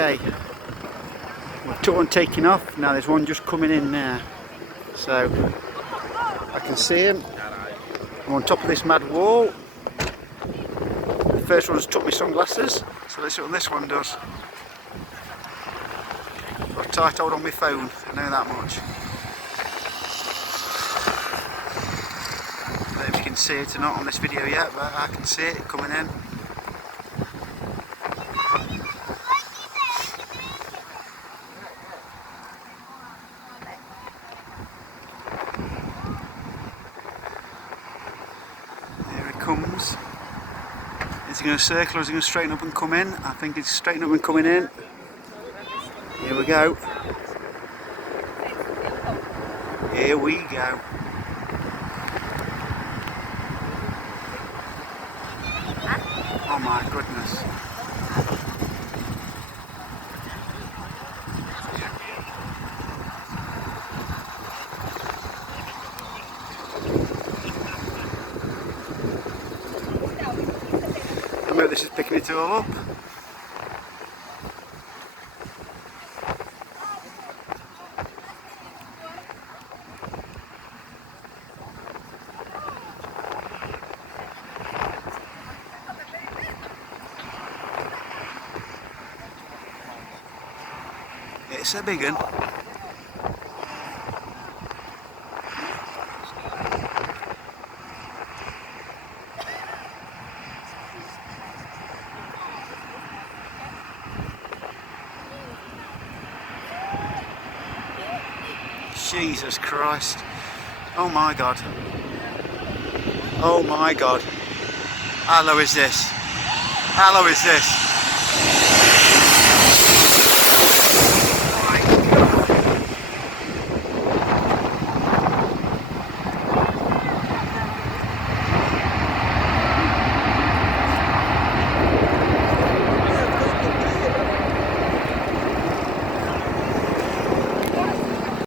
Okay, we've took one taking off, now there's one just coming in now. So, I can see him. I'm on top of this mad wall. The first one's took my sunglasses, so let's see what this one does. Got a tight hold on my phone, I know that much. I don't know if you can see it or not on this video yet, but I can see it coming in. Here it comes. Is he going to circle or is he going to straighten up and come in? I think he's straighten up and coming in. Here we go. Here we go. Oh my goodness. I know this is picking it all up. It's a big one. Jesus Christ. Oh my God. Oh my God. How low is this? How low is this?